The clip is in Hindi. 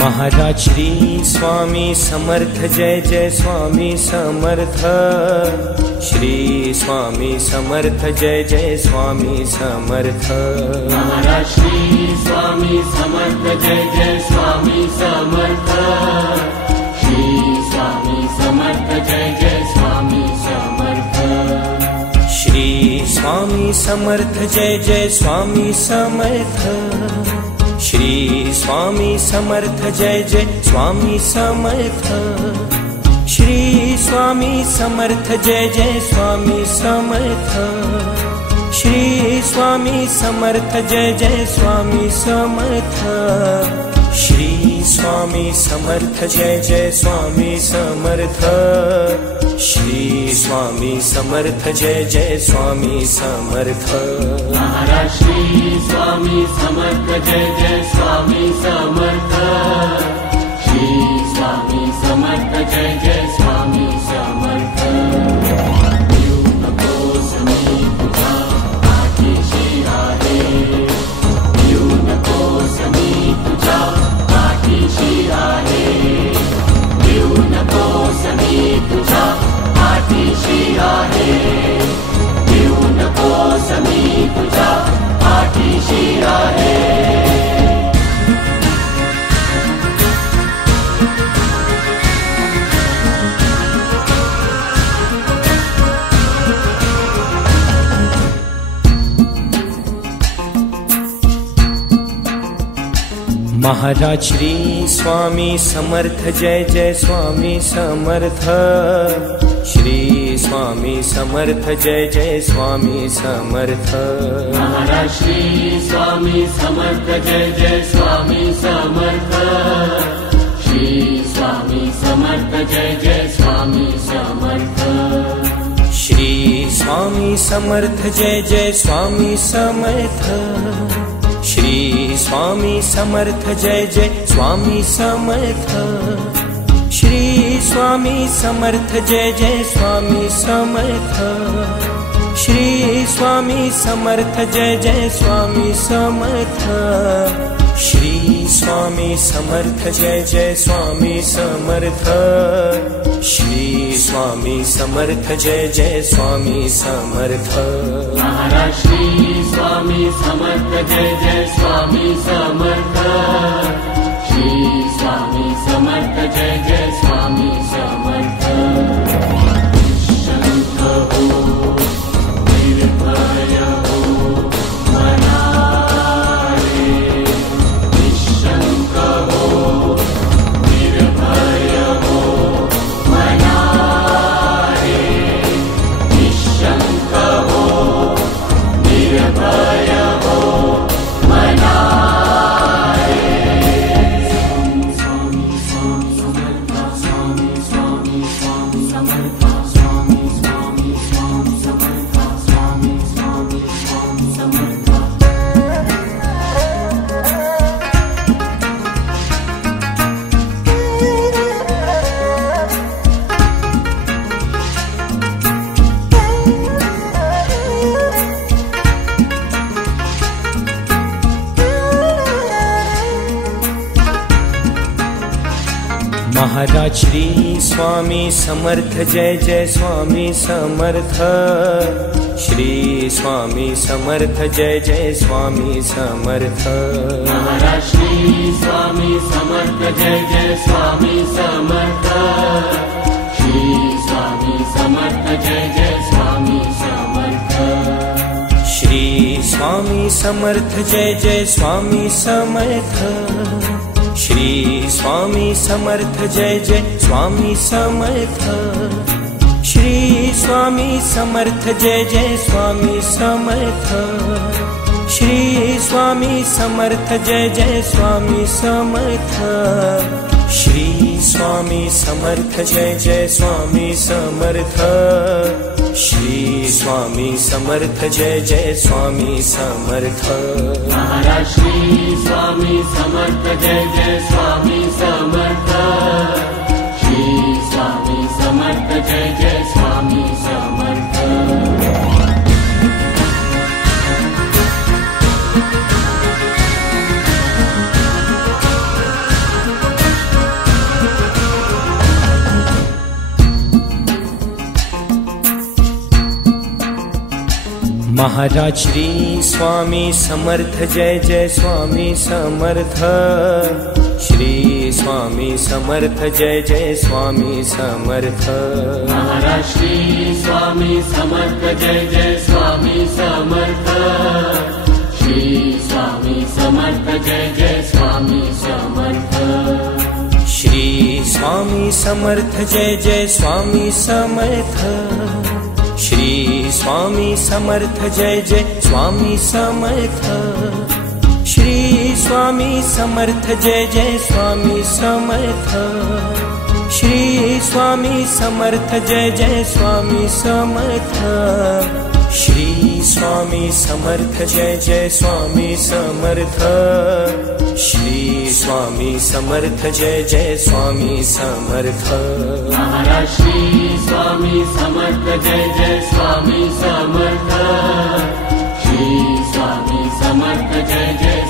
महाराज श्री स्वामी समर्थ जय जय स्वामी समर्थ। श्री स्वामी समर्थ जय जय स्वामी समर्थ। महाराज श्री स्वामी समर्थ जय जय स्वामी समर्थ। श्री स्वामी समर्थ जय जय स्वामी समर्थ। श्री स्वामी समर्थ जय जय स्वामी समर्थ। श्री स्वामी समर्थ जय जय स्वामी समर्थ। श्री स्वामी समर्थ जय जय स्वामी समर्थ। श्री स्वामी समर्थ जय जय स्वामी समर्थ। श्री स्वामी समर्थ जय जय स्वामी समर्थ। श्री स्वामी समर्थ जय जय स्वामी समर्थ। महाराज श्री स्वामी समर्थ जय जय स्वामी समर्थ। श्री स्वामी समर्थ जय जय स्वामी समर्थ। येऊ नकोस मी तुझ्या पाठीशी आहे। येऊ नकोस मी तुझ्या पाठीशी आहे। येऊ नकोस मी तुझ्या पाठीशी आहे। येऊ नकोस मी तुझ्या पाठीशी आहे। महाराज श्री स्वामी समर्थ जय जय स्वामी समर्थ। श्री स्वामी समर्थ जय जय स्वामी समर्थ। महाराज श्री स्वामी समर्थ जय जय स्वामी समर्थ। श्री स्वामी समर्थ जय जय स्वामी समर्थ। श्री स्वामी समर्थ जय जय स्वामी समर्थ। श्री स्वामी समर्थ जय जय स्वामी समर्थ। श्री स्वामी समर्थ जय जय स्वामी समर्थ। श्री स्वामी समर्थ जय जय स्वामी समर्थ। श्री स्वामी समर्थ जय जय स्वामी समर्थ। श्री स्वामी समर्थ जय जय स्वामी समर्थ। महाराज श्री स्वामी समर्थ जय जय स्वामी समर्थ। श्री स्वामी समर्थ जय जय स्वामी समर्थ। निःशंक हो निर्भय हो मनारे। निःशंक हो निर्भय हो मनारे। निःशंक हो निर्भय हो मनारे। स्वामी स्वामी समर्थ स्वामी स्वामी स्वामी समर्थ स्वामी स्वामी स्वामी समर्थ स्वामी स्वामी स्वामी समर्थ। महाराज श्री स्वामी समर्थ जय जय स्वामी समर्थ। श्री स्वामी समर्थ जय जय स्वामी समर्थ। महाराज श्री स्वामी समर्थ जय जय स्वामी समर्थ। श्री स्वामी समर्थ जय जय स्वामी समर्थ। श्री स्वामी समर्थ जय जय स्वामी समर्थ। श्री स्वामी समर्थ जय जय स्वामी समर्थ। श्री स्वामी समर्थ जय जय स्वामी समर्थ। श्री स्वामी समर्थ जय जय स्वामी समर्थ। श्री स्वामी समर्थ जय जय स्वामी समर्थ। श्री स्वामी समर्थ जय जय स्वामी समर्थ। महाराज श्री स्वामी समर्थ जय जय स्वामी समर्थ। श्री स्वामी समर्थ जय जय स्वामी समर्थ। महाराज श्री स्वामी समर्थ जय जय स्वामी समर्थ। श्री स्वामी समर्थ जय जय स्वामी समर्थ। महाराज श्री स्वामी समर्थ जय जय स्वामी समर्थ। श्री स्वामी समर्थ जय जय स्वामी समर्थ। श्री स्वामी समर्थ जय जय स्वामी समर्थ। श्री स्वामी समर्थ जय जय स्वामी समर्थ। श्री स्वामी समर्थ जय जय स्वामी समर्थ। श्री स्वामी समर्थ जय जय स्वामी समर्थ। श्री स्वामी समर्थ जय जय स्वामी समर्थ। श्री स्वामी समर्थ जय जय स्वामी समर्थ। महाराज श्री स्वामी समर्थ जय जय स्वामी समर्थ। श्री स्वामी समर्थ जय जय